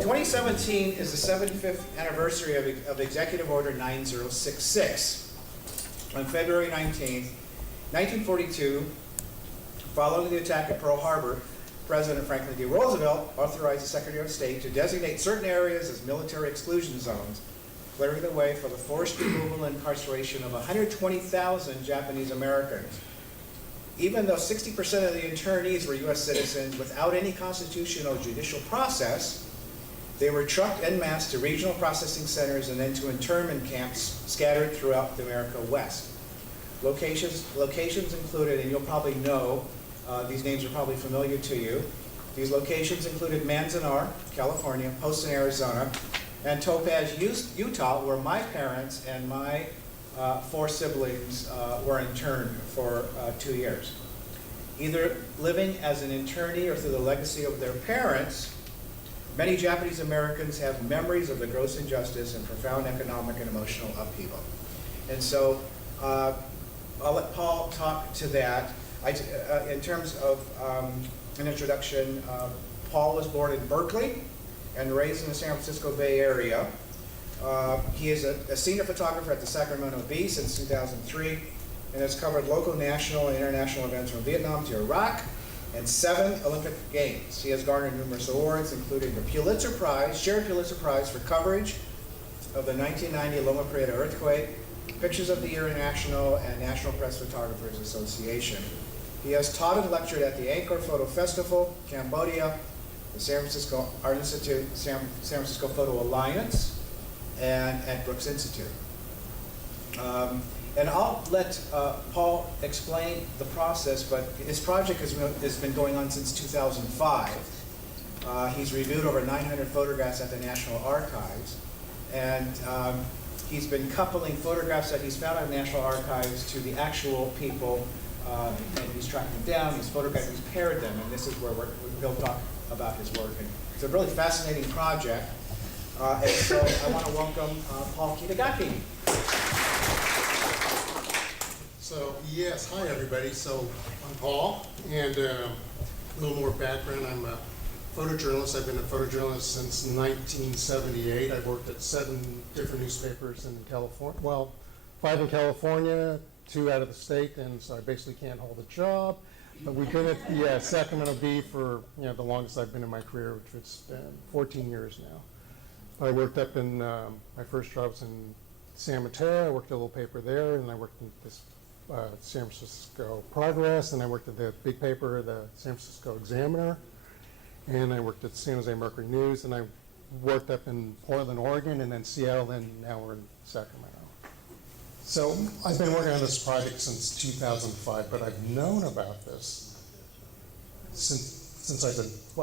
2017 is the 75th anniversary of Executive Order 9066. On February 19th, 1942, following the attack at Pearl Harbor, President Franklin D. Roosevelt authorized the Secretary of State to designate certain areas as military exclusion zones, clearing the way for the forced removal and incarceration of 120,000 Japanese Americans. Even though 60% of the internees were U.S. citizens without any constitutional judicial process, they were trucked en masse to regional processing centers and then to internment camps scattered throughout the America West. Locations included, and you'll probably know, these names are probably familiar to you. These locations included Manzanar, California, Poston, Arizona, and Topaz, Utah, where my parents and my 4 siblings were interned for 2 years. Either living as an internee or through the legacy of their parents, many Japanese Americans have memories of the gross injustice and profound economic and emotional upheaval. And so I'll let Paul talk to that. In terms of an introduction, Paul was born in Berkeley and raised in the San Francisco Bay Area. He is a senior photographer at the Sacramento Bee since 2003 and has covered local, national, and international events from Vietnam to Iraq and 7 Olympic Games. He has garnered numerous awards, including the Pulitzer Prize, Shared Pulitzer Prize for coverage of the 1990 Loma Prieta earthquake, Pictures of the Year International, and National Press Photographers Association. He has taught and lectured at the Angkor Photo Festival, Cambodia, the San Francisco Art Institute, San Francisco Photo Alliance, and at Brooks Institute. And I'll let Paul explain the process, but his project has been going on since 2005. He's reviewed over 900 photographs at the National Archives, and he's been coupling photographs that he's found at the National Archives to the actual people, and he's tracked them down, he's photographed, he's paired them, and this is where he'll talk about his work. And it's a really fascinating project, and so I want to welcome Paul Kitagaki. So, yes, hi everybody. So, I'm Paul, and a little more background. I'm a photojournalist. I've been a photojournalist since 1978. I've worked at 7 different newspapers in California. Well, 5 in California, 2 out of the state, and so I basically can't hold a job. But we've been at the Sacramento Bee for the longest I've been in my career, which has been 14 years now. I worked up in, my first job was in San Mateo. I worked at a little paper there, and I worked in this San Francisco Progress, and I worked at the big paper, the San Francisco Examiner, and I worked at San Jose Mercury News, and I worked up in Portland, Oregon, and then Seattle, and now we're in Sacramento. So I've been working on this project since 2005, but I've known about this since I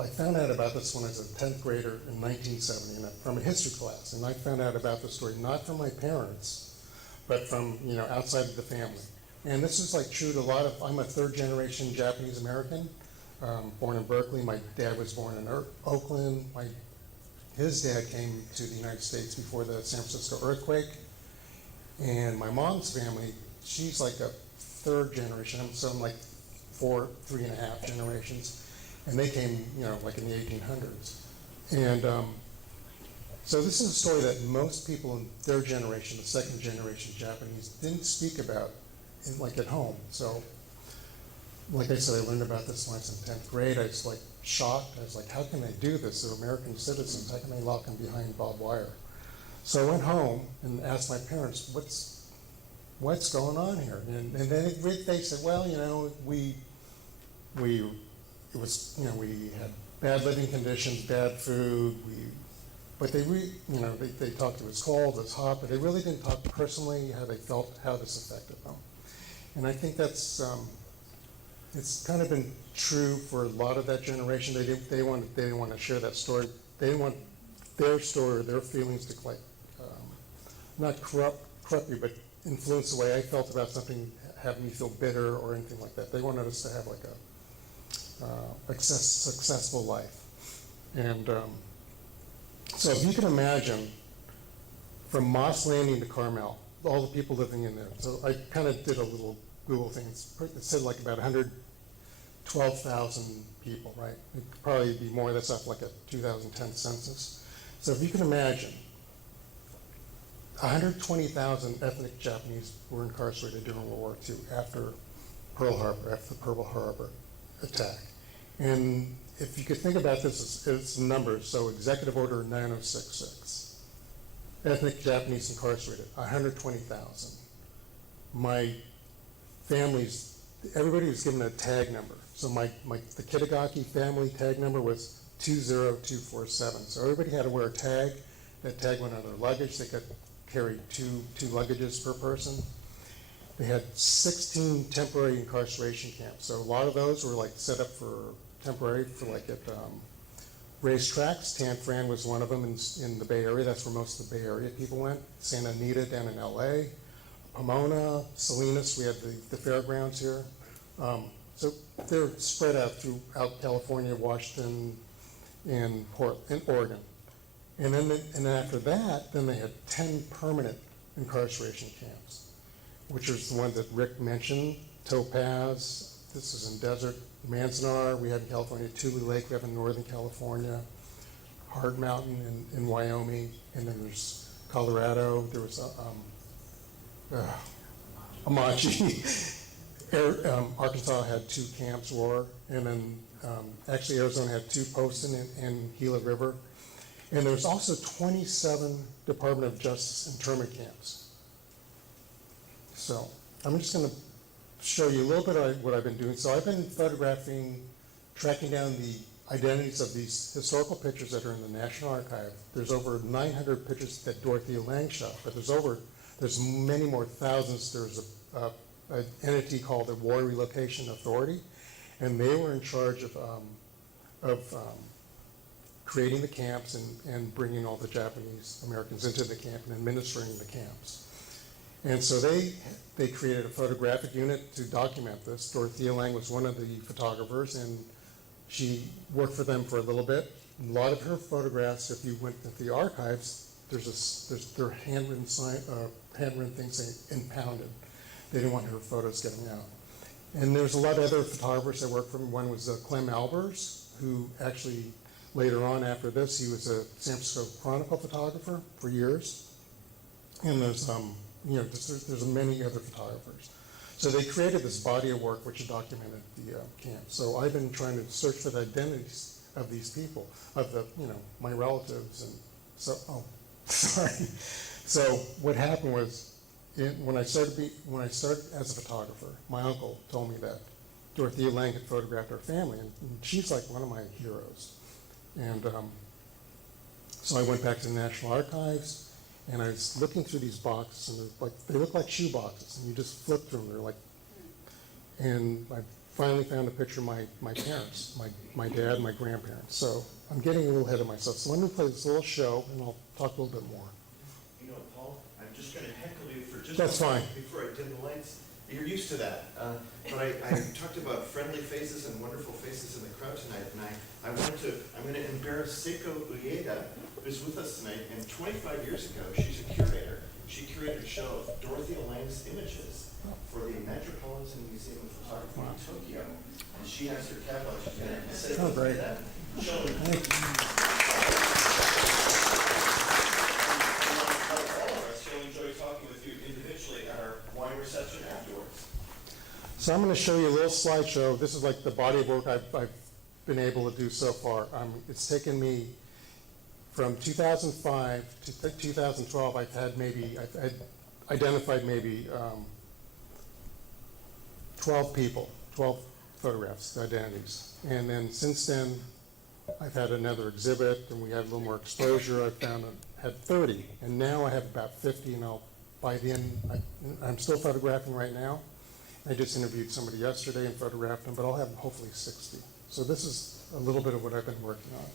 found out about this when I was a 10th grader in 1970 from a history class, and I found out about the story not from my parents, but from outside of the family. And this is like true to a lot of, I'm a 3rd generation Japanese American, born in Berkeley. My dad was born in Oakland. His dad came to the United States before the San Francisco earthquake. And my mom's family, she's like a 3rd generation, so I'm like 3.5 generations. And they came, like in the 1800s. And so this is a story that most people in their generation, the 2nd generation Japanese, didn't speak about like at home. So, like I said, I learned about this when I was in 10th grade. I was like shocked. I was like, how can they do this? They're American citizens. How can they lock them behind barbed wire? So I went home and asked my parents, what's going on here? And then they said, well, we had bad living conditions, bad food. But they talked, it was cold, it was hot, but they really didn't talk personally how they felt, how this affected them. And I think that's, it's kind of been true for a lot of that generation. They didn't want to share that story. They didn't want their story or their feelings to not corrupt you, but influence the way I felt about something, have me feel bitter or anything like that. They wanted us to have like a successful life. And so if you can imagine, from Moss Landing to Carmel, all the people living in there. So I kind of did a little Google thing. It said like about 112,000 people, right? It could probably be more. That's off like a 2010 census. So if you can imagine, 120,000 ethnic Japanese were incarcerated during World War II after Pearl Harbor, after the Pearl Harbor attack. And if you could think about this as numbers, so Executive Order 9066, ethnic Japanese incarcerated, 120,000. My family's, everybody was given a tag number. So the Kitagaki family tag number was 20247. So everybody had to wear a tag. That tag went on their luggage. They could carry two luggages per person. They had 16 temporary incarceration camps. So a lot of those were like set up for temporary, for like at racetracks. Tan Fran was one of them in the Bay Area. That's where most of the Bay Area people went. Santa Anita down in LA. Pomona, Salinas, we had the fairgrounds here. So they're spread out throughout California, Washington, and Oregon. And then after that, then they had 10 permanent incarceration camps, which is the one that Rick mentioned, Topaz, this is in Desert, Manzanar, we have in California, Tule Lake, we have in Northern California, Hard Mountain in Wyoming, and then there's Colorado, there was Amachi. Arkansas had 2 camps, Roar, and then actually Arizona had 2, Poston and Gila River. And there's also 27 Department of Justice internment camps. So I'm just going to show you a little bit of what I've been doing. So I've been photographing, tracking down the identities of these historical pictures that are in the National Archive. There's over 900 pictures that Dorothea Lange shot, but there's many more thousands. There's an entity called the War Relocation Authority, and they were in charge of creating the camps and bringing all the Japanese Americans into the camp and administering the camps. And so they created a photographic unit to document this. Dorothea Lange was one of the photographers, and she worked for them for a little bit. A lot of her photographs, if you went into the archives, there's their handwritten things saying impounded. They didn't want her photos getting out. And there's a lot of other photographers that worked for them. One was Clem Albers, who actually later on after this, he was a San Francisco Chronicle photographer for years. And there's many other photographers. So they created this body of work which documented the camp. So I've been trying to search for the identities of these people, of my relatives, and so sorry. So what happened was, when I started as a photographer, my uncle told me that Dorothea Lange had photographed her family, and she's like one of my heroes. And so I went back to the National Archives, and I was looking through these boxes, and they look like shoe boxes, and you just flip through them. They're like, and I finally found a picture of my parents, my dad, my grandparents. So I'm getting a little ahead of myself. So let me play this little show, and I'll talk a little bit more. You know, Paul, I'm just going to heckle you for just That's a moment fine. before I dim the lights. You're used to that. But I talked about friendly faces and wonderful faces in the crowd tonight, and I'm going to embarrass Seiko Ueda, who's with us tonight. And 25 years ago, she's a curator. She curated a show of Dorothea Lange's images for the Metropolitan Museum of Photography in Tokyo. And she asked her cat while she's going to say Oh, great. that. Show her. All of us will enjoy talking with you individually at our wine reception afterwards. So I'm going to show you a little slideshow. This is like the body of work I've been able to do so far. It's taken me from 2005 to 2012. I've identified maybe 12 people, 12 photographs, identities. And then since then, I've had another exhibit, and we had a little more exposure. I had 30, and now I have about 50, and by the end, I'm still photographing right now. I just interviewed somebody yesterday and photographed them, but I'll have hopefully 60. So this is a little bit of what I've been working on.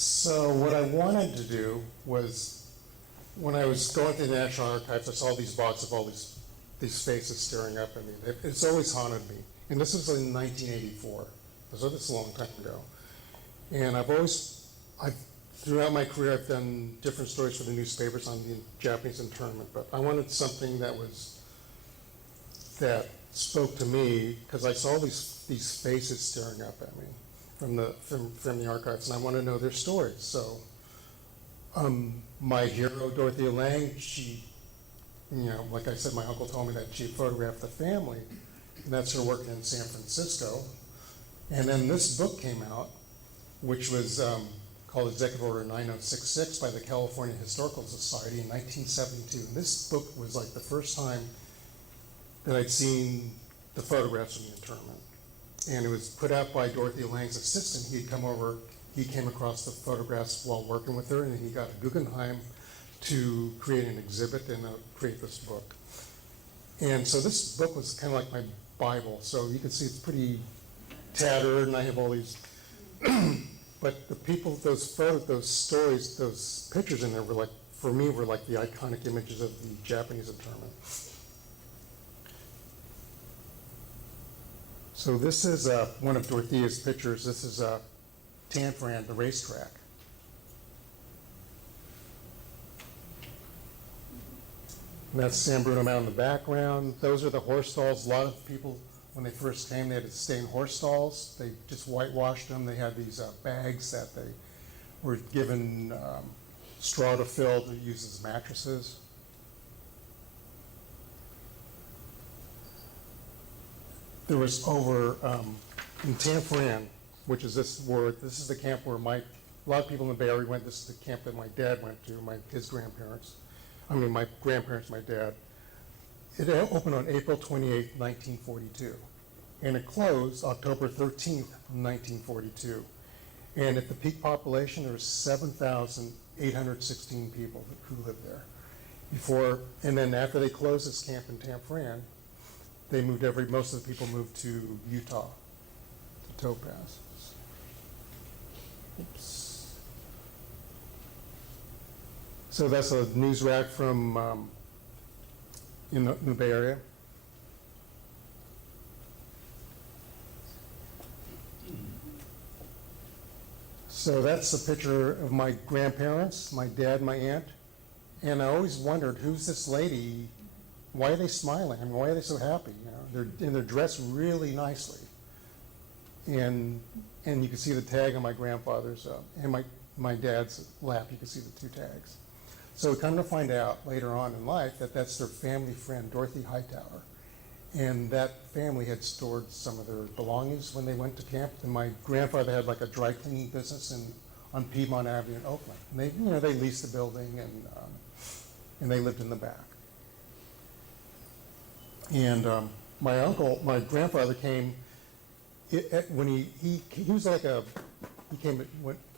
So what I wanted to do was, when I was going through the National Archives, I saw these boxes of all these faces staring up at me. It's always haunted me. And this was in 1984, so this is a long time ago. And throughout my career, I've done different stories for the newspapers on the Japanese internment, but I wanted something that spoke to me, because I saw these faces staring up at me from the archives, and I want to know their stories. So my hero, Dorothea Lange, she, like I said, my uncle told me that she photographed the family, and that's her working in San Francisco. And then this book came out, which was called Executive Order 9066 by the California Historical Society in 1972. And this book was like the first time that I'd seen the photographs of the internment. And it was put out by Dorothea Lange's assistant. He came across the photographs while working with her, and he got a Guggenheim to create an exhibit and create this book. And so this book was kind of like my Bible. So you can see it's pretty tattered, and I have all these, but the people, those photos, those stories, those pictures in there were like, for me, were like the iconic images of the Japanese internment. So this is one of Dorothea's pictures. This is Tanforan, the racetrack. And that's San Bruno Mountain in the background. Those are the horse stalls. A lot of people, when they first came, they had to stay in horse stalls. They just whitewashed them. They had these bags that they were given straw to fill to use as mattresses. There was over in Tanforan, which is this is the camp where a lot of people in the Bay Area went. This is the camp that my dad went to, his grandparents. My grandparents, my dad. It opened on April 28, 1942, and it closed October 13th, 1942. And at the peak population, there was 7,816 people who lived there. And then after they closed this camp in Tanforan, they moved most of the people moved to Utah, to Topaz. Oops. So that's a news rack from in the Bay Area. So that's a picture of my grandparents, my dad, my aunt, and I always wondered, who's this lady? Why are they smiling? Why are they so happy? They're dressed really nicely, and you can see the tag on my grandfather's and my dad's lap. You can see the two tags. So we come to find out later on in life that that's their family friend, Dorothy Hightower, and that family had stored some of their belongings when they went to camp. And my grandfather had like a dry cleaning business on Piedmont Avenue in Oakland. And they leased the building and they lived in the back. And my grandfather came when he was like he came at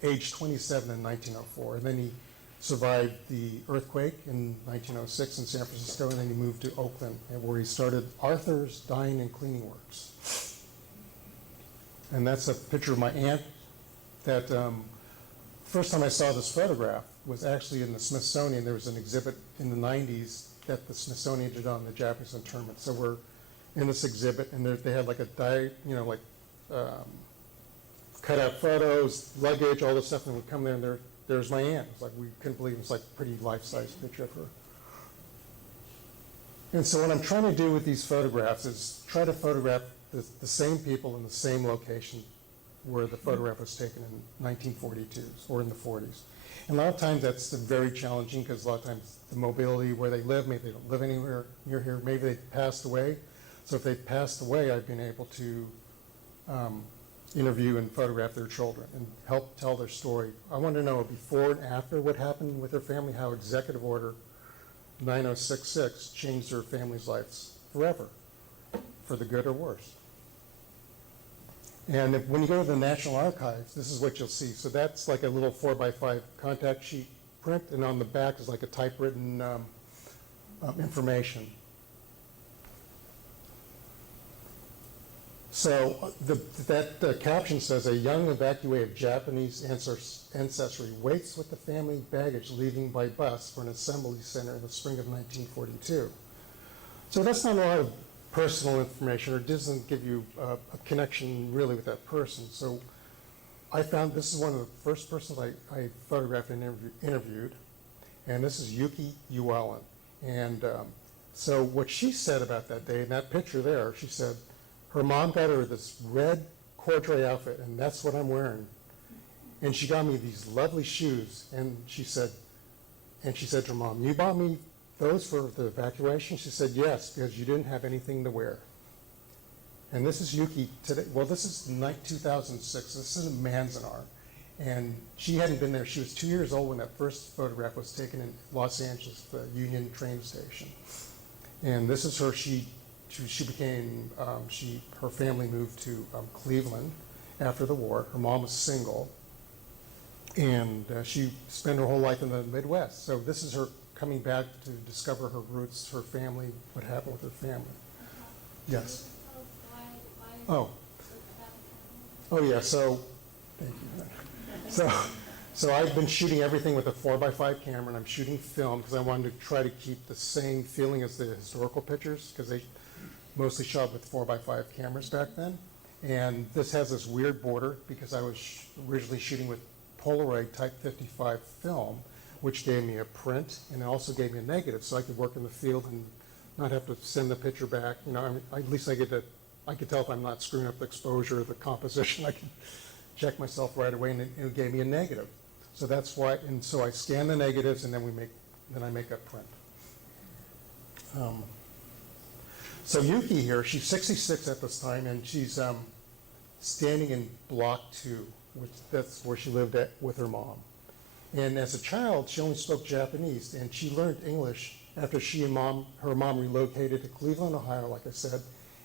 age 27 in 1904, and then he survived the earthquake in 1906 in San Francisco, and then he moved to Oakland, where he started Arthur's Dyeing and Cleaning Works. And that's a picture of my aunt. That first time I saw this photograph was actually in the Smithsonian. There was an exhibit in the 90s that the Smithsonian did on the Japanese internment. So we're in this exhibit, and they had like cut out photos, luggage, all this stuff, and we'd come there, and there's my aunt. It's like we couldn't believe it was like a pretty life-size picture of her. And so what I'm trying to do with these photographs is try to photograph the same people in the same location where the photograph was taken in 1942 or in the 40s. And a lot of times that's very challenging, because a lot of times the mobility where they live, maybe they don't live anywhere near here, maybe they passed away. So if they passed away, I've been able to interview and photograph their children and help tell their story. I want to know before and after what happened with their family, how Executive Order 9066 changed their family's lives forever, for the good or worse. And when you go to the National Archives, this is what you'll see. So that's like a little 4x5 contact sheet print, and on the back is like a typewritten information. So that caption says, a young evacuee of Japanese ancestry waits with the family baggage leaving by bus for an assembly center in the spring of 1942. So that's not a lot of personal information, or doesn't give you a connection really with that person. So I found this is one of the first persons I photographed and interviewed, and this is Yuki Uellen. And so what she said about that day, in that picture there, she said her mom got her this red corduroy outfit, and that's what I'm wearing. And she got me these lovely shoes, and she said to her mom, you bought me those for the evacuation? She said, yes, because you didn't have anything to wear. And this is Yuki today. Well, this is 2006. This is in Manzanar. And she hadn't been there. She was 2 years old when that first photograph was taken in Los Angeles, the Union train station. And this is her. She became, her family moved to Cleveland after the war. Her mom was single. And she spent her whole life in the Midwest. So this is her coming back to discover her roots, her family, what happened with her family. Yes. Oh. Oh yeah. So, thank you. So I've been shooting everything with a 4x5 camera, and I'm shooting film because I wanted to try to keep the same feeling as the historical pictures, because they mostly shot with 4x5 cameras back then. And this has this weird border because I was originally shooting with Polaroid Type 55 film, which gave me a print, and it also gave me a negative, so I could work in the field and not have to send the picture back. You know, I mean, at least I could tell if I'm not screwing up the exposure or the composition. I could check myself right away, and it gave me a negative. So that's why, and so I scan the negatives, and then I make a print. So Yuki here, she's 66 at this time, and she's standing in Block 2, which that's where she lived with her mom. And as a child, she only spoke Japanese, and she learned English after she and her mom relocated to Cleveland, Ohio, like I said,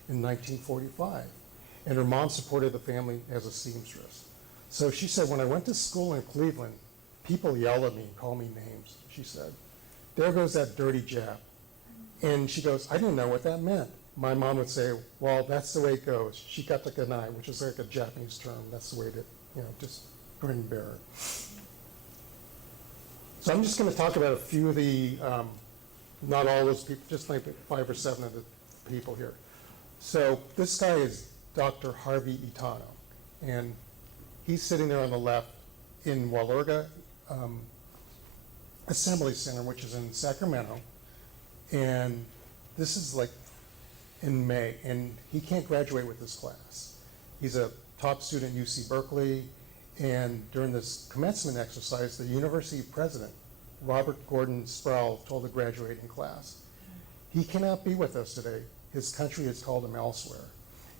in 1945. And her mom supported the family as a seamstress. So she said, when I went to school in Cleveland, people yelled at me and called me names. She said, there goes that dirty Jap. And she goes, I didn't know what that meant. My mom would say, well, that's the way it goes. Shikatakanai, which is like a Japanese term. That's the way to, just grin and bear it. So I'm just going to talk about a few of the, not all those people, just like 5 or 7 of the people here. So this guy is Dr. Harvey Itano, and he's sitting there on the left in Walurga Assembly Center, which is in Sacramento, and this is like in May, and he can't graduate with this class. He's a top student at UC Berkeley, and during this commencement exercise, the university president, Robert Gordon Sproul, told the graduating class, he cannot be with us today. His country has called him elsewhere.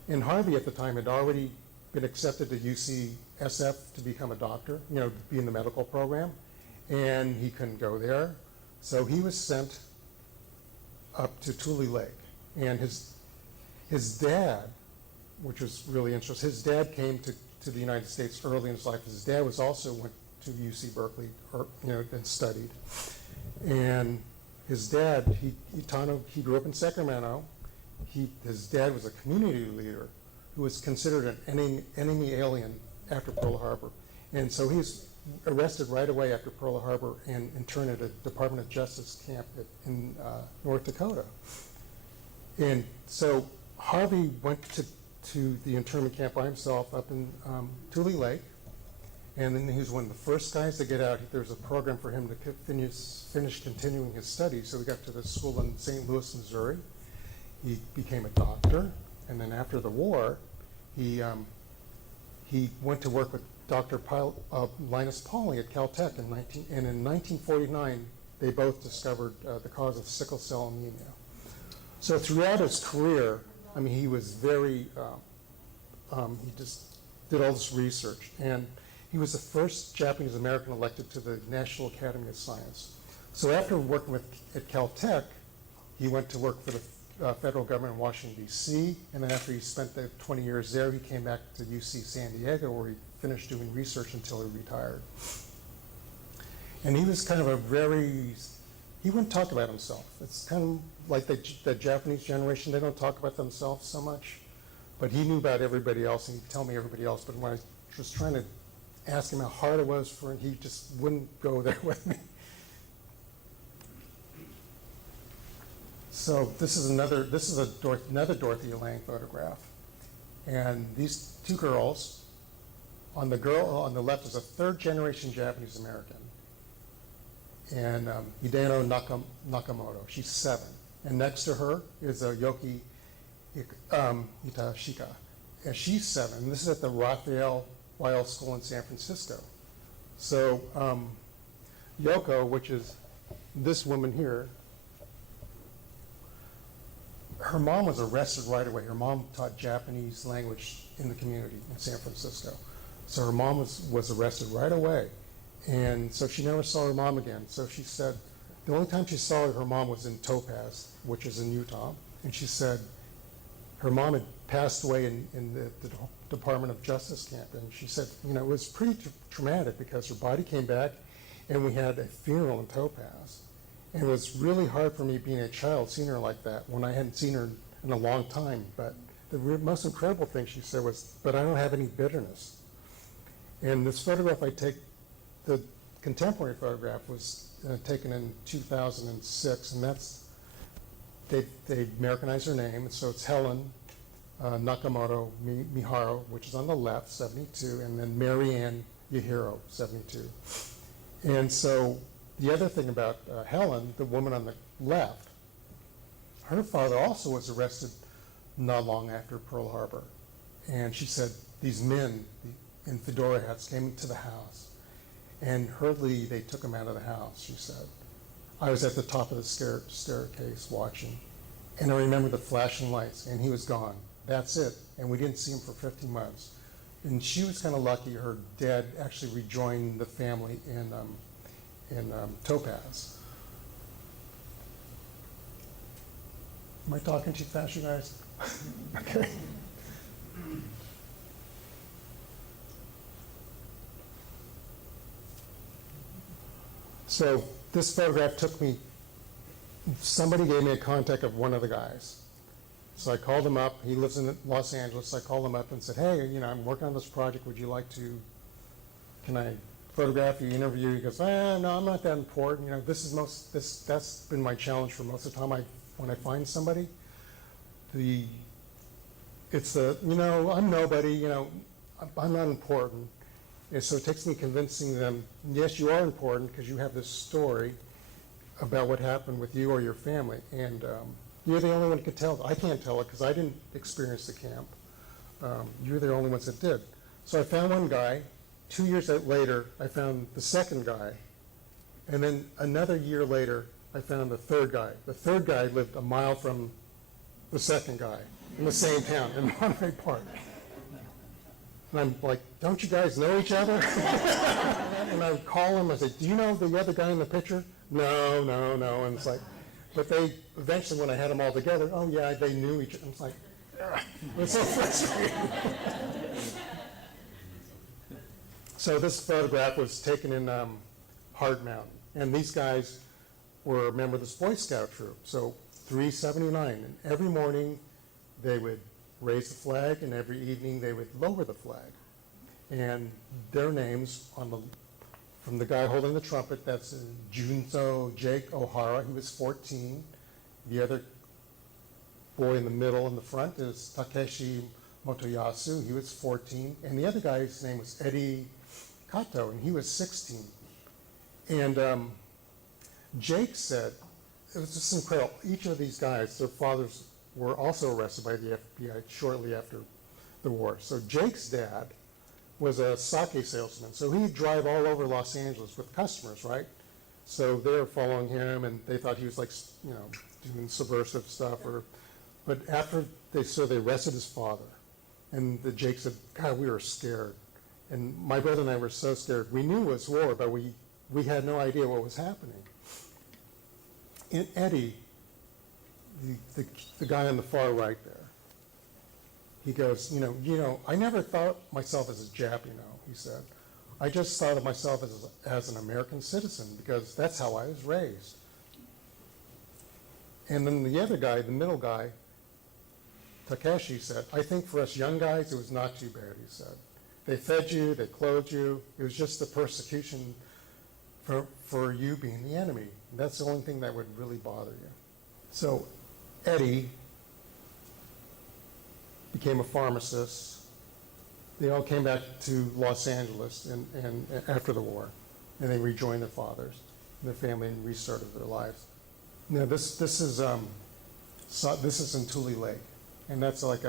And Harvey at the time had already been accepted to UCSF to become a doctor, be in the medical program, and he couldn't go there. So he was sent up to Tule Lake. And his dad, which was really interesting, his dad came to the United States early in his life. His dad went to UC Berkeley, and studied. And his dad, he grew up in Sacramento. His dad was a community leader who was considered an enemy alien after Pearl Harbor. And so he was arrested right away after Pearl Harbor and interned at a Department of Justice camp in North Dakota. And so Harvey went to the internment camp by himself up in Tule Lake, and then he was one of the first guys to get out. There was a program for him to finish continuing his studies, so he got to the school in St. Louis, Missouri. He became a doctor, and then after the war, he went to work with Dr. Linus Pauling at Caltech and in 1949, they both discovered the cause of sickle cell anemia. So throughout his career, he was very, he just did all this research. And he was the first Japanese American elected to the National Academy of Science. So after working at Caltech, he went to work for the federal government in Washington, D.C. And then after he spent the 20 years there, he came back to UC San Diego, where he finished doing research until he retired. And he was kind of he wouldn't talk about himself. It's kind of like the Japanese generation. They don't talk about themselves so much. But he knew about everybody else, and he'd tell me everybody else. But when I was trying to ask him how hard it was for him, he just wouldn't go there with me. So this is another Dorothea Lange photograph. And these two girls, on the girl on the left is a third-generation Japanese American, and Hideno Nakamoto. She's 7. And next to her is a Yoki Itashika, and she's 7. This is at the Raphael Wild School in San Francisco. So Yoko, which is this woman here, her mom was arrested right away. Her mom taught Japanese language in the community in San Francisco. So her mom was arrested right away. And so she never saw her mom again. So she said the only time she saw her mom was in Topaz, which is in Utah. And she said her mom had passed away in the Department of Justice camp. And she said, you know, it was pretty traumatic because her body came back and we had a funeral in Topaz. And it was really hard for me being a child seeing her like that when I hadn't seen her in a long time. But the most incredible thing she said was, but I don't have any bitterness. And this photograph the contemporary photograph was taken in 2006, and that's, they Americanized her name, so it's Helen Nakamoto Miharo, which is on the left, 72, and then Marianne Yahiro, 72. And so the other thing about Helen, the woman on the left, her father also was arrested not long after Pearl Harbor. And she said these men in fedora hats came into the house, and hurriedly they took him out of the house, she said. I was at the top of the staircase watching, and I remember the flashing lights, and he was gone. That's it. And we didn't see him for 50 months. And she was kind of lucky. Her dad actually rejoined the family in Topaz. Am I talking too fast, you guys? Okay. So this photograph took me, somebody gave me a contact of one of the guys. So I called him up. He lives in Los Angeles. I called him up and said, hey, you know, I'm working on this project. Would you like to, can I photograph you, interview you? He goes, no, I'm not that important. You know, that's been my challenge for most of the time. When I find somebody, you know, I'm nobody, you know, I'm not important. And so it takes me convincing them, yes, you are important because you have this story about what happened with you or your family. And you're the only one who can tell it. I can't tell it because I didn't experience the camp. You're the only ones that did. So I found one guy. 2 years later, I found the second guy. And then another year later, I found the third guy. The third guy lived a mile from the second guy in the same town, in Monterey Park. And I'm like, don't you guys know each other? And I would call him, I say, do you know the other guy in the picture? No. And it's like, but they, eventually when I had them all together, oh yeah, they knew each other. It's like, it's so frustrating. So this photograph was taken in Hard Mountain. And these guys were a member of the Boy Scout troop, so 379. And every morning they would raise the flag, and every evening they would lower the flag. And their names from the guy holding the trumpet, that's Junzo Jake O'Hara, he was 14. The other boy in the middle in the front is Takeshi Motoyasu, he was 14. And the other guy's name was Eddie Kato, and he was 16. And Jake said, it was just incredible, each of these guys, their fathers were also arrested by the FBI shortly after the war. So Jake's dad was a sake salesman. So he'd drive all over Los Angeles with customers, right? So they were following him, and they thought he was like, you know, doing subversive stuff. But after they arrested his father, and Jake said, God, we were scared. And my brother and I were so scared. We knew it was war, but we had no idea what was happening. And Eddie, the guy on the far right there, he goes, you know, I never thought myself as a Jap, you know, he said. I just thought of myself as an American citizen because that's how I was raised. And then the other guy, the middle guy, Takeshi said, I think for us young guys, it was not too bad, he said. They fed you, they clothed you. It was just the persecution for you being the enemy. And that's the only thing that would really bother you. So Eddie became a pharmacist. They all came back to Los Angeles and after the war, and they rejoined their fathers and their family and restarted their lives. Now this is in Tule Lake, and that's like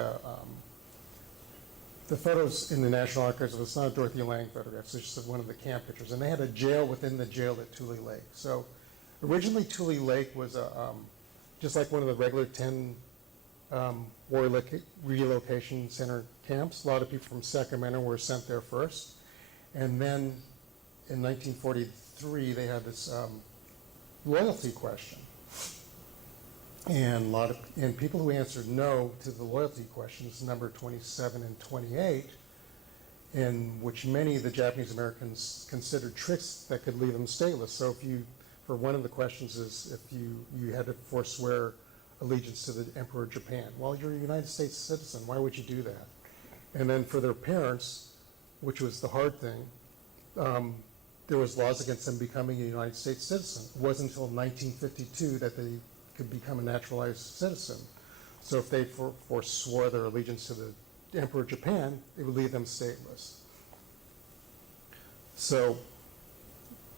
the photos in the National Archives. It's not a Dorothea Lange photograph. It's just one of the camp pictures, and they had a jail within the jail at Tule Lake. So originally Tule Lake was just like one of the regular 10 War Relocation Center camps. A lot of people from Sacramento were sent there first. And then in 1943, they had this loyalty question. And people who answered no to the loyalty questions, number 27 and 28, in which many of the Japanese Americans considered tricks that could leave them stateless. So for one of the questions is if you had to forswear allegiance to the Emperor of Japan. Well, you're a United States citizen. Why would you do that? And then for their parents, which was the hard thing, there was laws against them becoming a United States citizen. It wasn't until 1952 that they could become a naturalized citizen. So if they forswore their allegiance to the Emperor of Japan, it would leave them stateless. So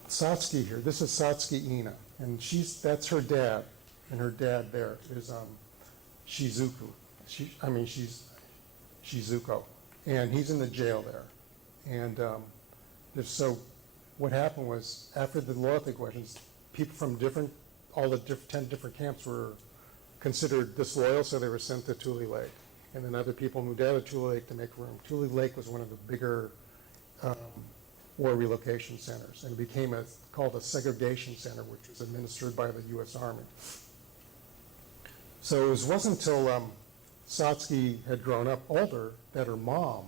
Satsuki here, this is Satsuki Ina, and that's her dad, and her dad there is Shizuku. She's Shizuko, and he's in the jail there. And so what happened was, after the loyalty questions, people from all the 10 different camps were considered disloyal, so they were sent to Tule Lake. And then other people moved out of Tule Lake to make room. Tule Lake was one of the bigger war relocation centers, and it became called a segregation center, which was administered by the U.S. Army. So it wasn't until Satsuki had grown up older that her mom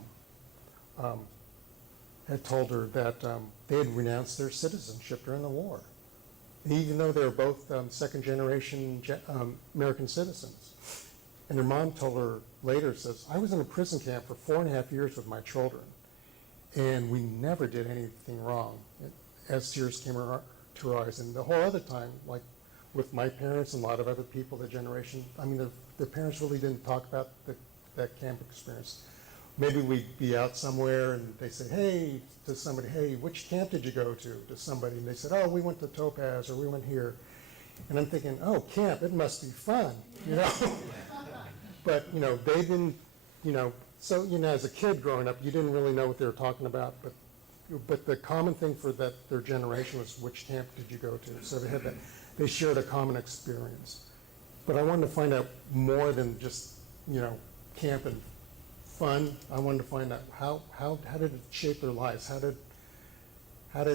had told her that they had renounced their citizenship during the war, even though they were both second-generation American citizens. And her mom told her later, says, I was in a prison camp for 4.5 years with my children, and we never did anything wrong, as tears came to her eyes. And the whole other time, like with my parents and a lot of other people, the generation, the parents really didn't talk about that camp experience. Maybe we'd be out somewhere and they say, hey, to somebody, hey, which camp did you go to somebody? And they said, oh, we went to Topaz, or we went here. And I'm thinking, oh, camp, it must be fun, But, they didn't, so, as a kid growing up, you didn't really know what they were talking about, but the common thing for their generation was, which camp did you go to? So they shared a common experience. But I wanted to find out more than just, camp and fun. I wanted to find out how did it shape their lives? How did I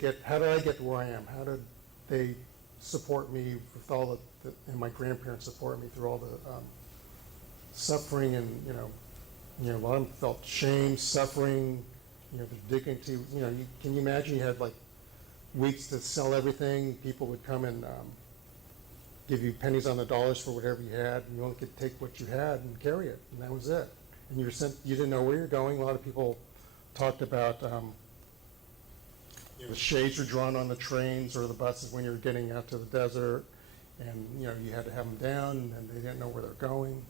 get to where I am? How did they support me with all and my grandparents support me through all the suffering, and a lot of them felt shame, suffering, the dignity. Can you imagine you had like weeks to sell everything? People would come and give you pennies on the dollars for whatever you had, and you only could take what you had and carry it, and that was it. And you didn't know where you're going. A lot of people talked about the shades were drawn on the trains or the buses when you were getting out to the desert, and you had to have them down, and they didn't know where they're going.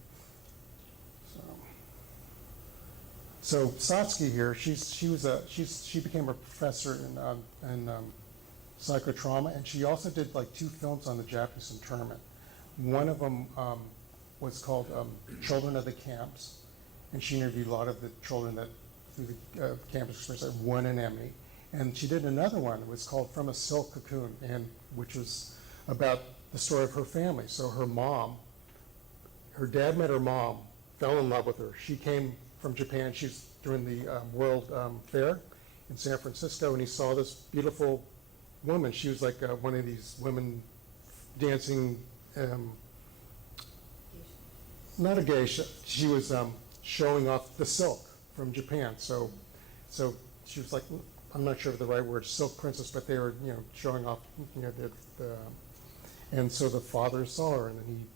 So Satsuki here, she became a professor in psychotrauma, and she also did like 2 films on the Japanese internment. One of them was called Children of the Camps, and she interviewed a lot of the children that through the campus experience that won an Emmy. And she did another one. It was called From a Silk Cocoon, which was about the story of her family. So her dad met her mom, fell in love with her. She came from Japan. She was during the World Fair in San Francisco, and he saw this beautiful woman. She was like one of these women dancing, not a geisha. She was showing off the silk from Japan. So she was like, I'm not sure of the right word, silk princess, but they were, showing off, and so the father saw her, and then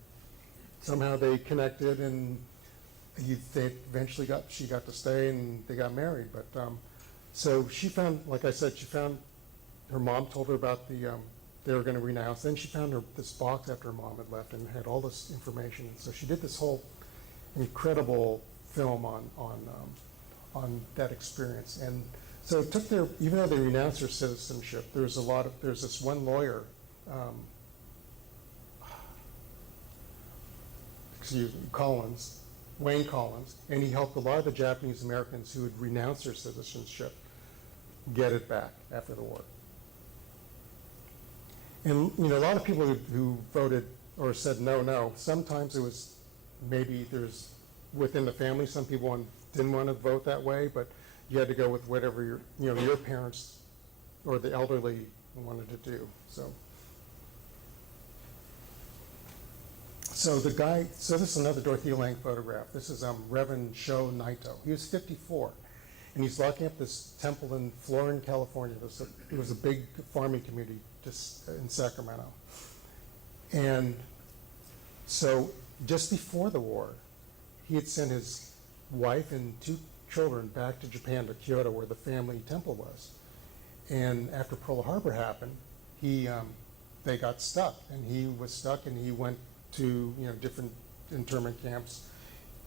somehow they connected, and she got to stay, and they got married. But so she found, like I said, her mom told her about they were going to renounce. Then she found this box after her mom had left and had all this information. And so she did this whole incredible film on that experience. And so it took even though they renounced their citizenship, there's this one lawyer, Wayne Collins, and he helped a lot of the Japanese Americans who had renounced their citizenship get it back after the war. And a lot of people who voted or said no, sometimes it was maybe there's within the family, some people didn't want to vote that way, but you had to go with whatever your parents or the elderly wanted to do. So this is another Dorothea Lange photograph. This is Reverend Sho Naito. He was 54, and he's locking up this temple in Florin, California. It was a big farming community just in Sacramento. And so just before the war, he had sent his wife and 2 children back to Japan, to Kyoto, where the family temple was. And after Pearl Harbor happened, they got stuck, and he was stuck, and he went to different internment camps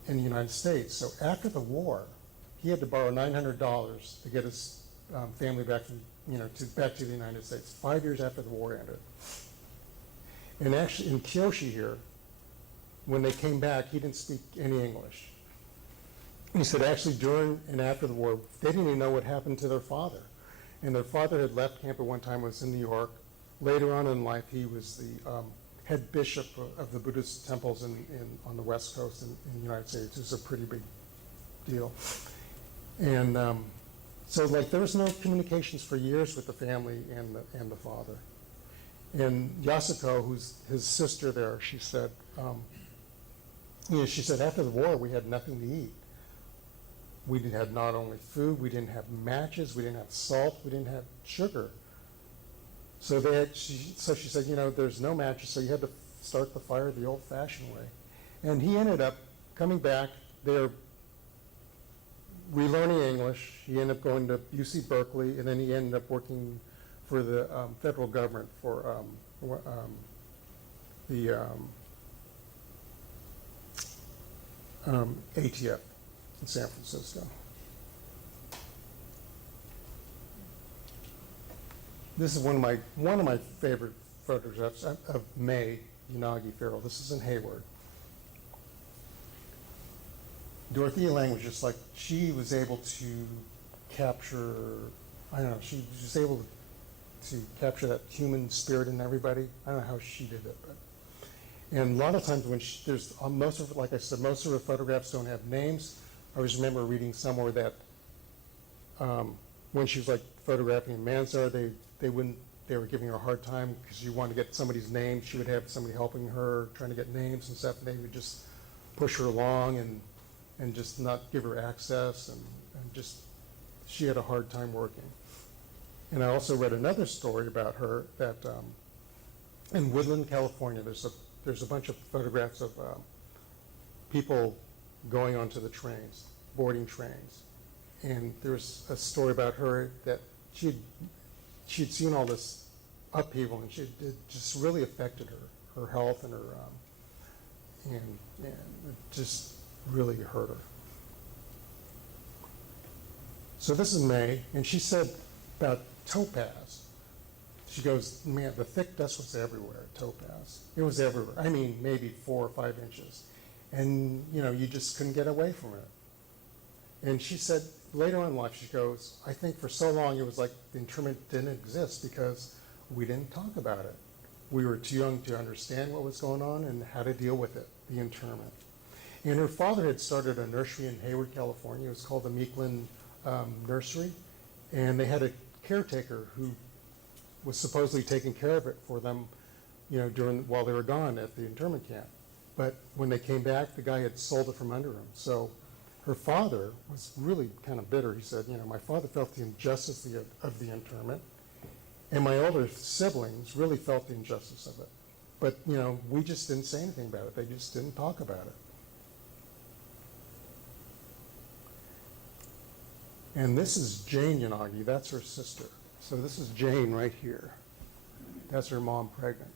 in the United States. So after the war, he had to borrow $900 to get his family back back to the United States, 5 years after the war ended. And actually, in Kyoshi here, when they came back, he didn't speak any English. He said actually during and after the war, they didn't even know what happened to their father. And their father had left camp at one time, was in New York. Later on in life, he was the head bishop of the Buddhist temples on the West Coast in the United States. It was a pretty big deal. And so there was no communications for years with the family and the father. And Yasuko, who's his sister there, she said, she said after the war we had nothing to eat. We had not only food, we didn't have matches, we didn't have salt, we didn't have sugar. So she said, there's no matches, so you had to start the fire the old-fashioned way. And he ended up coming back. They're relearning English. He ended up going to UC Berkeley, and then he ended up working for the federal government for the ATF in San Francisco. This is one of my favorite photographs of May Yanagi Farrell. This is in Hayward. Dorothea Lange was just she was able to capture, she was able to capture that human spirit in everybody. I don't know how she did it, but. And a lot of times when there's, most of her photographs don't have names. I always remember reading somewhere that when she was photographing in Manzar, they were giving her a hard time because she wanted to get somebody's name. She would have somebody helping her, trying to get names and stuff, and they would just push her along and just not give her access, and just, she had a hard time working. And I also read another story about her that in Woodland, California, there's a bunch of photographs of people going onto the trains, boarding trains. And there's a story about her that she'd seen all this upheaval, and it just really affected her health and her, and it just really hurt her. So this is May, and she said about topaz. She goes, man, the thick dust was everywhere at Topaz. It was everywhere. I mean, maybe 4 or 5 inches. And, you just couldn't get away from it. And she said, later on in life, she goes, I think for so long it was like the internment didn't exist because we didn't talk about it. We were too young to understand what was going on and how to deal with it, the internment. And her father had started a nursery in Hayward, California. It was called the Meekland Nursery. And they had a caretaker who was supposedly taking care of it for them, while they were gone at the internment camp. But when they came back, the guy had sold it from under him. So her father was really kind of bitter. He said, my father felt the injustice of the internment, and my older siblings really felt the injustice of it. But, you know, we just didn't say anything about it. They just didn't talk about it. And this is Jane Yanagi. That's her sister. So this is Jane right here. That's her mom pregnant.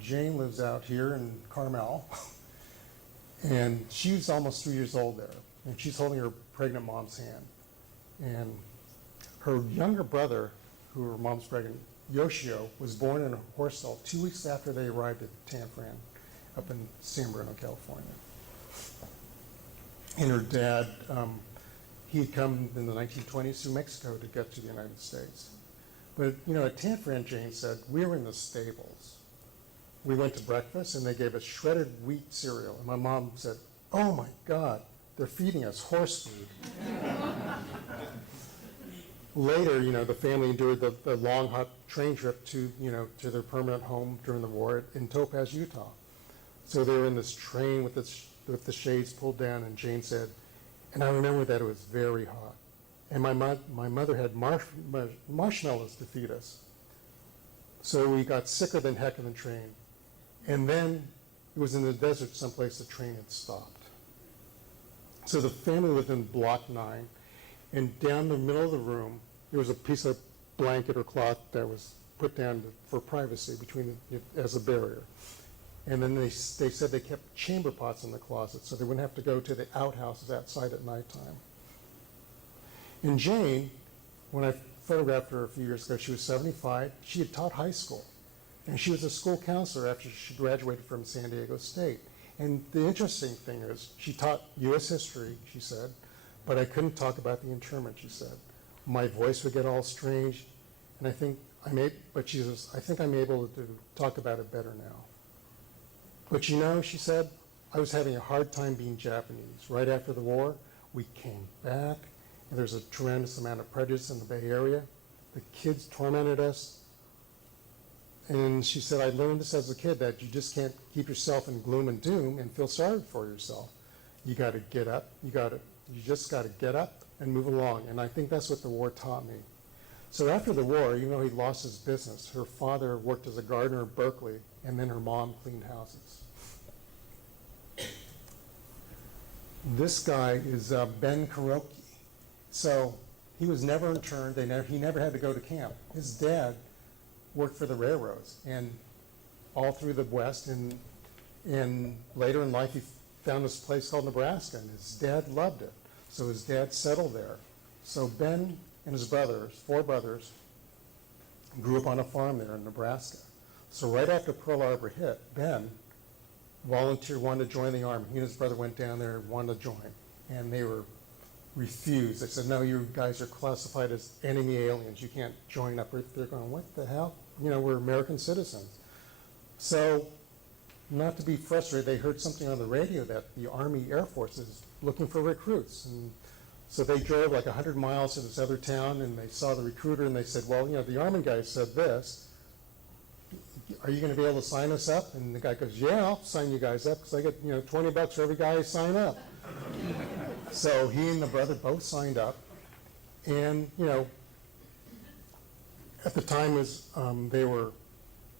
Jane lives out here in Carmel. And she's almost 3 years old there. And she's holding her pregnant mom's hand. And her younger brother, who her mom's pregnant, Yoshio, was born in a horse stall 2 weeks after they arrived at Tan Fran up in San Bruno, California. And her dad, he had come in the 1920s through Mexico to get to the United States. But, you know, at Tan Fran, Jane said, we were in the stables. We went to breakfast and they gave us shredded wheat cereal. And my mom said, oh my God, they're feeding us horse food. Later, you know, the family endured the long, hot train trip to, you know, to their permanent home during the war in Topaz, Utah. So they were in this train with the shades pulled down, and Jane said, and I remember that it was very hot. And my mother had marshmallows to feed us. So we got sicker than heck in the train. And then it was in the desert someplace the train had stopped. So the family lived in Block 9. And down the middle of the room, there was a piece of blanket or cloth that was put down for privacy as a barrier. And then they said they kept chamber pots in the closet so they wouldn't have to go to the outhouses outside at nighttime. And Jane, when I photographed her a few years ago, she was 75. She had taught high school. And she was a school counselor after she graduated from San Diego State. And the interesting thing is, she taught U.S. history, she said, but I couldn't talk about the internment, she said. My voice would get all strange, and I think I'm able to talk about it better now. But you know, she said, I was having a hard time being Japanese. Right after the war, we came back, and there's a tremendous amount of prejudice in the Bay Area. The kids tormented us. And she said, I learned this as a kid, that you just can't keep yourself in gloom and doom and feel sorry for yourself. You got to get up, you just got to get up and move along. And I think that's what the war taught me. So after the war, even though he lost his business, her father worked as a gardener at Berkeley, and then her mom cleaned houses. This guy is Ben Kuroki. So he was never interned. He never had to go to camp. His dad worked for the railroads and all through the West. And later in life, he found this place called Nebraska, and his dad loved it. So his dad settled there. So Ben and his brothers, 4 brothers, grew up on a farm there in Nebraska. So right after Pearl Harbor hit, Ben volunteered, wanted to join the Army. He and his brother went down there and wanted to join. And they were refused. They said, no, you guys are classified as enemy aliens. You can't join up. They're going, what the hell? You know, we're American citizens. So, not to be frustrated, they heard something on the radio that the Army Air Force is looking for recruits. And so they drove like 100 miles to this other town, and they saw the recruiter, and they said, well, you know, the Army guy said this. Are you going to be able to sign us up? And the guy goes, yeah, I'll sign you guys up, because I get, you know, $20 for every guy I sign up. So he and the brother both signed up. And, you know, at the time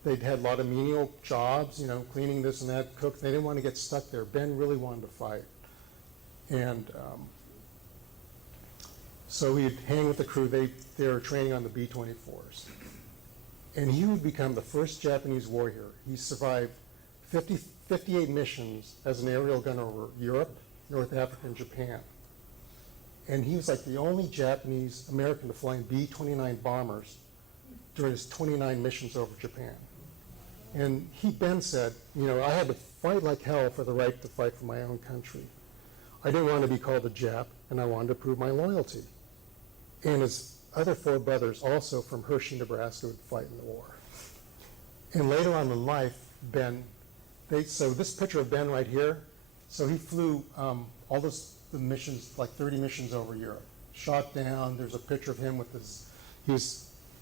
they'd had a lot of menial jobs, you know, cleaning this and that, cook. They didn't want to get stuck there. Ben really wanted to fight. And so he'd hang with the crew. They were training on the B-24s. And he would become the first Japanese war hero. He survived 58 missions as an aerial gunner over Europe, North Africa, and Japan. And he was like the only Japanese American to fly in B-29 bombers during his 29 missions over Japan. And Ben said, you know, I had to fight like hell for the right to fight for my own country. I didn't want to be called a Jap, and I wanted to prove my loyalty. And his other 4 brothers, also from Hershey, Nebraska, would fight in the war. And later on in life, so this picture of Ben right here, so he flew all the missions, like 30 missions over Europe. Shot down, there's a picture of him with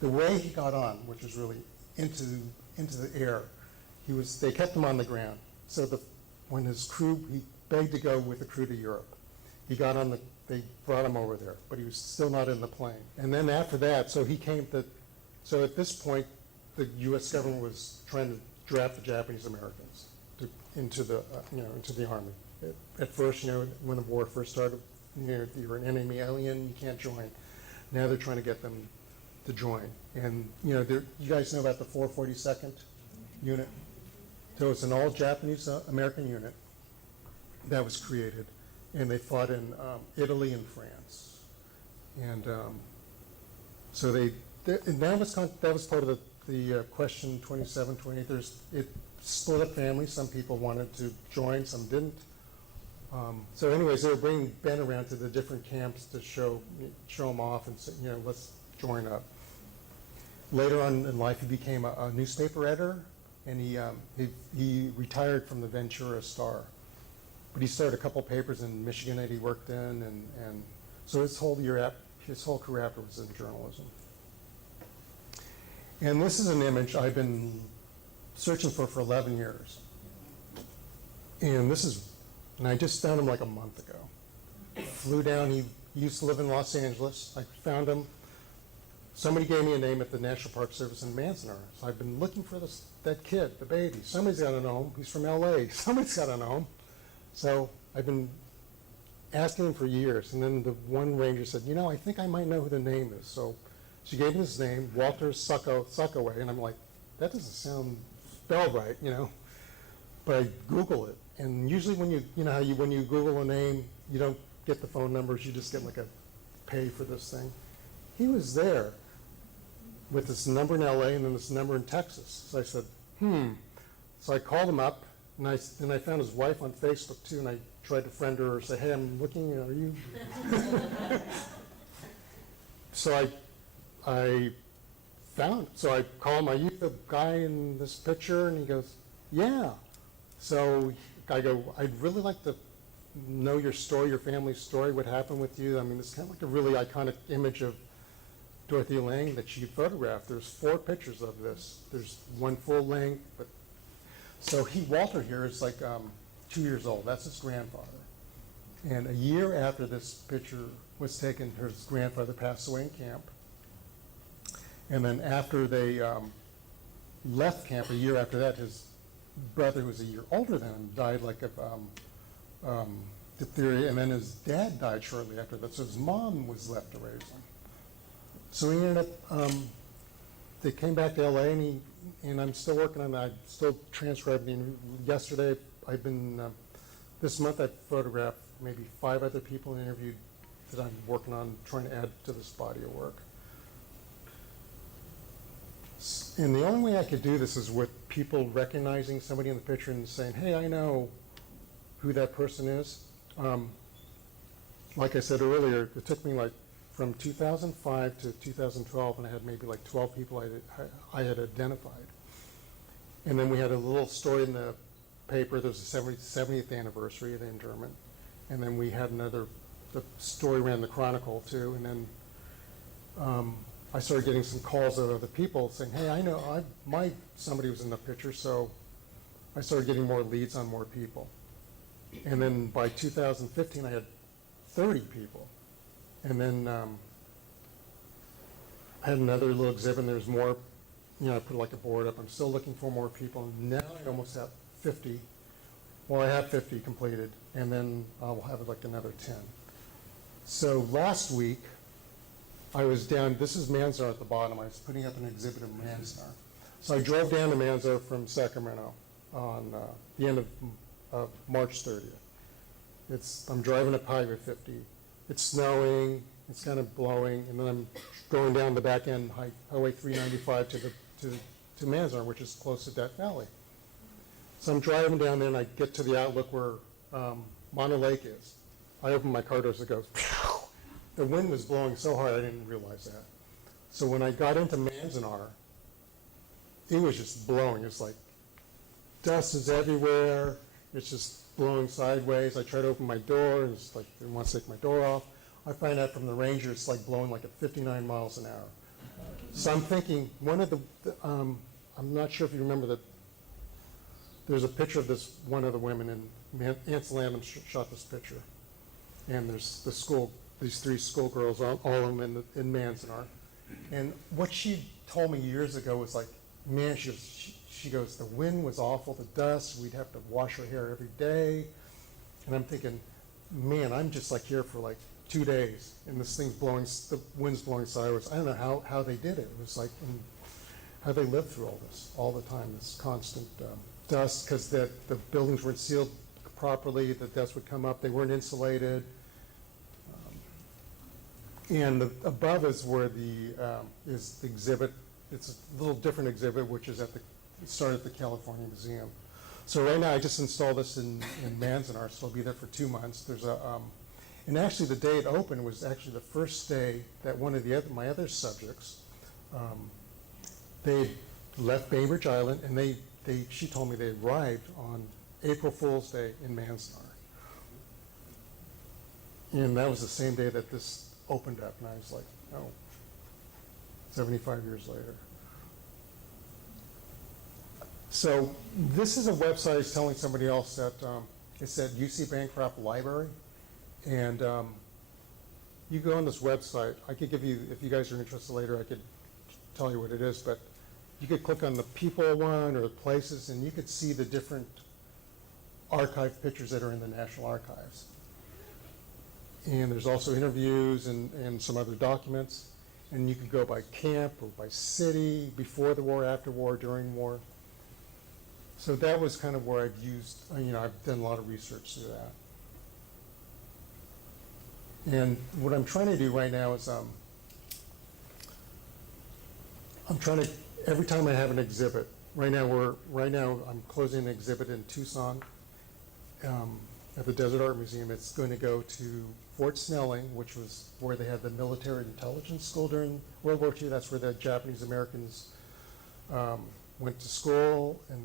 the way he got on, which was really into the air, they kept him on the ground. So when his crew, he begged to go with the crew to Europe. He got on they brought him over there, but he was still not in the plane. And then after that, so at this point, the U.S. government was trying to draft the Japanese Americans into the into the army. At first, when the war first started, you're an enemy alien, you can't join. Now they're trying to get them to join. And you guys know about the 442nd unit. So it's an all Japanese American unit that was created, and they fought in Italy and France. And so and that was part of the question 27, 28. It split up families. Some people wanted to join, some didn't. So anyways, they were bringing Ben around to the different camps to show him off and say, let's join up. Later on in life, he became a newspaper editor, and he retired from the Ventura Star. But he started a couple papers in Michigan that he worked in, and so his whole career after was in journalism. And this is an image I've been searching for 11 years. And I just found him like a month ago. Flew down, he used to live in Los Angeles. I found him. Somebody gave me a name at the National Park Service in Manzanar. So I've been looking for that kid, the baby. Somebody's got to know him. He's from LA. Somebody's got to know him. So I've been asking him for years. And then the one ranger said, I think I might know who the name is. So she gave me his name, Walter Suckaway. And I'm like, that doesn't sound spelled right, But I Google it. And usually when when you Google a name, you don't get the phone numbers, you just get like a pay for this thing. He was there with this number in LA and then this number in Texas. So I said, So I called him up, and I found his wife on Facebook too, and I tried to friend her or say, hey, I'm looking, are you? So I call him, are you the guy in this picture? And he goes, yeah. So I go, I'd really like to know your story, your family's story, what happened with you. I mean, it's kind of like a really iconic image of Dorothea Lange that she photographed. There's 4 pictures of this. There's one full length, but so Walter here is like 2 years old. That's his grandfather. And a year after this picture was taken, his grandfather passed away in camp. And then after they left camp, a year after that, his brother, who was a year older than him, died like of diphtheria, and then his dad died shortly after that. So his mom was left to raise him. So he ended up, they came back to LA, and I'm still working on that. I'm still transcribing. Yesterday, this month I photographed maybe 5 other people and interviewed that I'm working on trying to add to this body of work. And the only way I could do this is with people recognizing somebody in the picture and saying, hey, I know who that person is. Like I said earlier, it took me like from 2005 to 2012, and I had maybe like 12 people I had identified. And then we had a little story in the paper. There was the 70th anniversary of the internment. And then we had the story ran the Chronicle too. And then I started getting some calls of other people saying, hey, I know somebody was in the picture, so I started getting more leads on more people. And then by 2015, I had 30 people. And then I had another little exhibit, and there's more, I put like a board up. I'm still looking for more people. And now I almost have 50. Well, I have 50 completed, and then I'll have like another 10. So last week, I was down, this is Manzanar at the bottom. I was putting up an exhibit in Manzanar. So I drove down to Manzanar from Sacramento on the end of March 30th. I'm driving up Highway 50. It's snowing, it's kind of blowing, and then I'm going down the back end, Highway 395 to Manzanar, which is close to Death Valley. So I'm driving down there, and I get to the outlook where Mono Lake is. I open my car doors, it goes, Pew! The wind was blowing so hard I didn't realize that. So when I got into Manzanar, it was just blowing. It's like dust is everywhere. It's just blowing sideways. I try to open my door, and it's like it wants to take my door off. I find out from the ranger it's like blowing like at 59 miles an hour. So I'm thinking, I'm not sure if you remember that there's a picture of one of the women, and Ansel Adams shot this picture. And there's these 3 schoolgirls, all of them in Manzanar. And what she told me years ago was like, man, she she goes, the wind was awful, the dust, we'd have to wash her hair every day. And I'm thinking, man, I'm just like here for like 2 days, and this thing's blowing, the wind's blowing sideways. I don't know how they did it. It was like, how they lived through all this, all the time, this constant dust, because the buildings weren't sealed properly, the dust would come up, they weren't insulated. And above is where is the exhibit. It's a little different exhibit, which is it started at the California Museum. So right now, I just installed this in Manzanar, so I'll be there for 2 months. There's and actually the day it opened was actually the first day that one of my other subjects, they left Bainbridge Island, and she told me they arrived on April Fool's Day in Manzanar. And that was the same day that this opened up, and I was like, oh, 75 years later. So this is a website is telling somebody else that it's at UC Bancroft Library, and you go on this website. I could give you, if you guys are interested later, I could tell you what it is, but you could click on the people one or the places, and you could see the different archive pictures that are in the National Archives. And there's also interviews and some other documents, and you can go by camp or by city, before the war, after war, during war. So that was kind of where I've used, I've done a lot of research through that. And what I'm trying to do right now is I'm trying to, every time I have an exhibit, right now I'm closing an exhibit in Tucson at the Desert Art Museum. It's going to go to Fort Snelling, which was where they had the military intelligence school during World War II. That's where the Japanese Americans went to school, and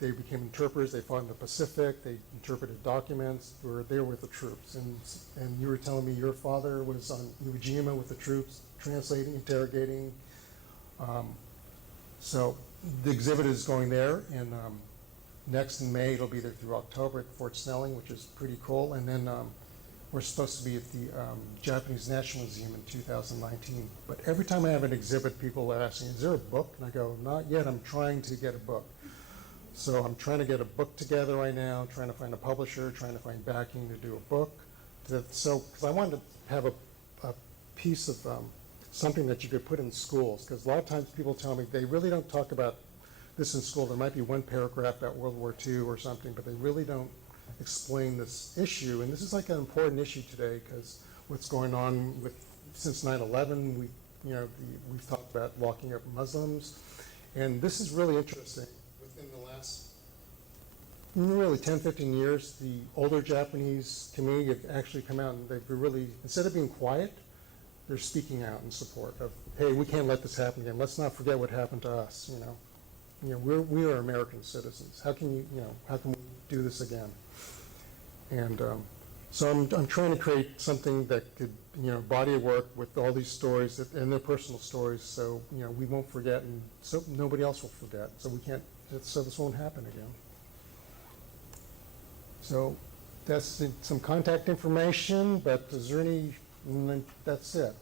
they became interpreters. They fought in the Pacific. They interpreted documents. They were with the troops. And you were telling me your father was on Iwo Jima with the troops, translating, interrogating. So the exhibit is going there, and next in May it'll be there through October at Fort Snelling, which is pretty cool. And then we're supposed to be at the Japanese National Museum in 2019. But every time I have an exhibit, people are asking, is there a book? And I go, not yet. I'm trying to get a book. So I'm trying to get a book together right now, trying to find a publisher, trying to find backing to do a book. Because I wanted to have a piece of something that you could put in schools. Because a lot of times people tell me they really don't talk about this in school. There might be one paragraph about World War II or something, but they really don't explain this issue. And this is like an important issue today, because what's going on since 9/11, we've talked about locking up Muslims. And this is really interesting. Within the last really 10, 15 years, the older Japanese community have actually come out, and they've really, instead of being quiet, they're speaking out in support of, hey, we can't let this happen again. Let's not forget what happened to us. We are American citizens. How can we do this again? And so I'm trying to create something that could, body of work with all these stories and their personal stories, so we won't forget, and so nobody else will forget. So this won't happen again. So that's some contact information. But is there any? That's it.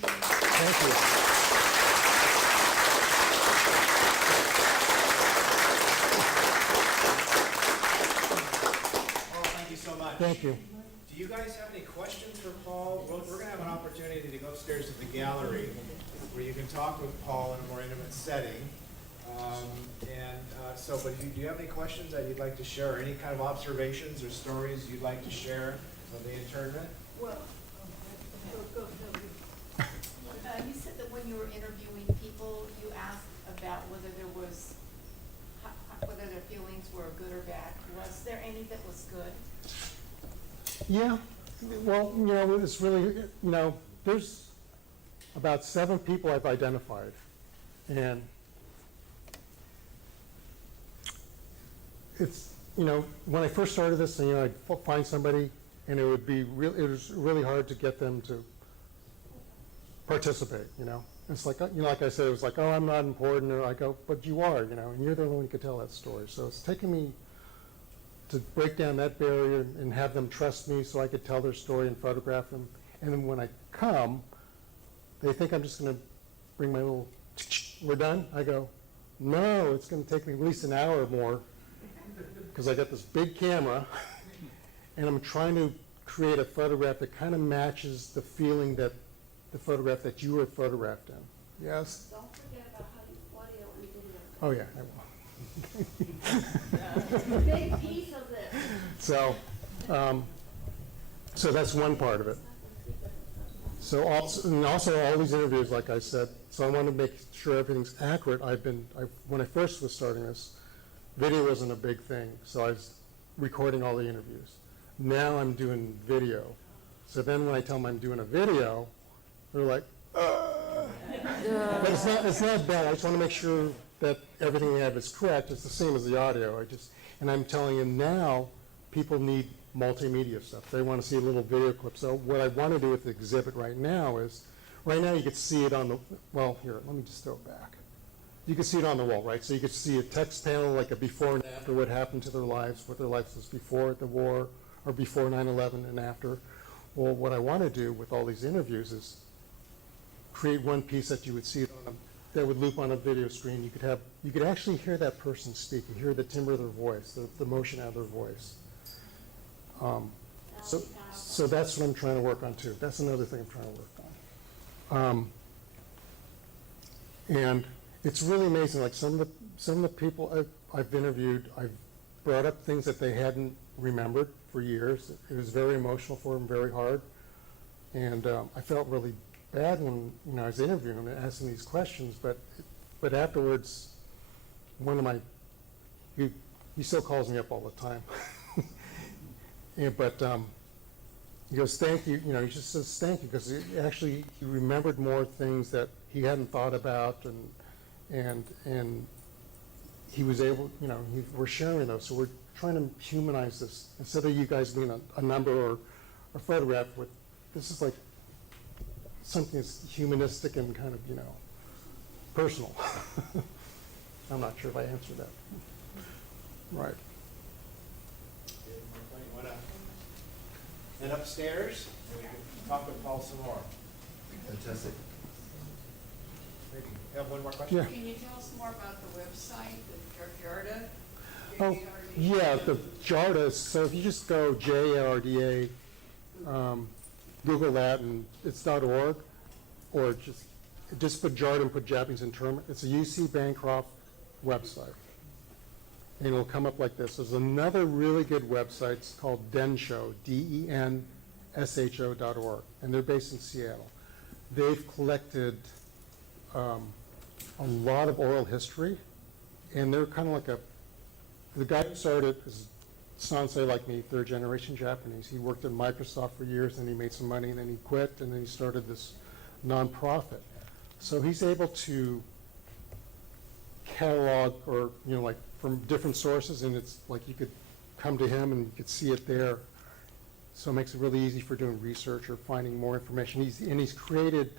Thank you. Thank you. Do you guys have any questions for Paul? We're going to have an opportunity to go upstairs to the gallery where you can talk with Paul in a more intimate setting. But do you have any questions that you'd like to share, or any kind of observations or stories you'd like to share of the internment? Well, you said that when you were interviewing people, you asked about whether their feelings were good or bad. Was there any that was good? Yeah, well, it's really, there's about 7 people I've identified, and it's, when I first started this, I'd find somebody, and it was really hard to get them to participate, It's like, like I said, it was like, oh, I'm not important, or I go, but you are, and you're the only one who could tell that story. So it's taken me to break down that barrier and have them trust me so I could tell their story and photograph them. And then when I come, they think I'm just going to bring my little, we're done? I go, no, it's going to take me at least an hour or more because I got this big camera and I'm trying to create a photograph that kind of matches the feeling that the photograph that you were photographed in. Yes? Don't forget about how you audio and video. Oh, yeah, I will. Big piece of this. So, so that's one part of it. So also, and also all these interviews, like I said, so I want to make sure everything's accurate. When I first was starting this, video wasn't a big thing, so I was recording all the interviews. Now I'm doing video. So then when I tell them I'm doing a video, they're like, but it's not bad. I just want to make sure that everything we have is correct. It's the same as the audio. And I'm telling you now, people need multimedia stuff. They want to see a little video clip. So what I want to do with the exhibit right now is, right now you can see it on the, well, here, let me just throw it back. You can see it on the wall, right? So you can see a text panel, like a before and after, what happened to their lives, what their lives was before the war, or before 9/11 and after. Well, what I want to do with all these interviews is create one piece that you would see that would loop on a video screen. You could actually hear that person speak. You hear the timbre of their voice, the motion out of their voice. So that's what I'm trying to work on too. That's another thing I'm trying to work on. And it's really amazing. Like some of the people I've interviewed, I've brought up things that they hadn't remembered for years. It was very emotional for them, very hard. And I felt really bad when I was interviewing them and asking these questions. But afterwards, he still calls me up all the time. Yeah, but he goes, thank you. He just says thank you because he remembered more things that he hadn't thought about, and he was able. We're sharing those, so we're trying to humanize this instead of you guys being a number or a photograph. This is like something that's humanistic and kind of personal. I'm not sure if I answered that right. You want to head upstairs, and we can talk with Paul some more. Fantastic. Maybe you have one more question? Yeah. Can you tell us more about the website, the JARDA? Oh, yeah, the JARDA. So if you just go JARDA, Google that, and it's .org, or just put JARDA and put Japanese internment. It's a UC Bancroft website. And it'll come up like this. There's another really good website. It's called DENSHO, DENSHO.org, and they're based in Seattle. They've collected a lot of oral history, and they're kind of like the guy who started is Sansei like me, third generation Japanese. He worked at Microsoft for years, and he made some money, and then he quit, and then he started this nonprofit. So he's able to catalog, or like from different sources, and it's like you could come to him and you could see it there. So it makes it really easy for doing research or finding more information. He's created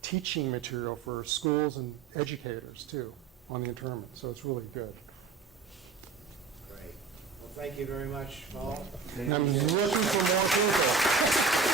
teaching material for schools and educators too on the internment. So it's really good. Great. Well, thank you very much, Paul. And I'm looking for more people.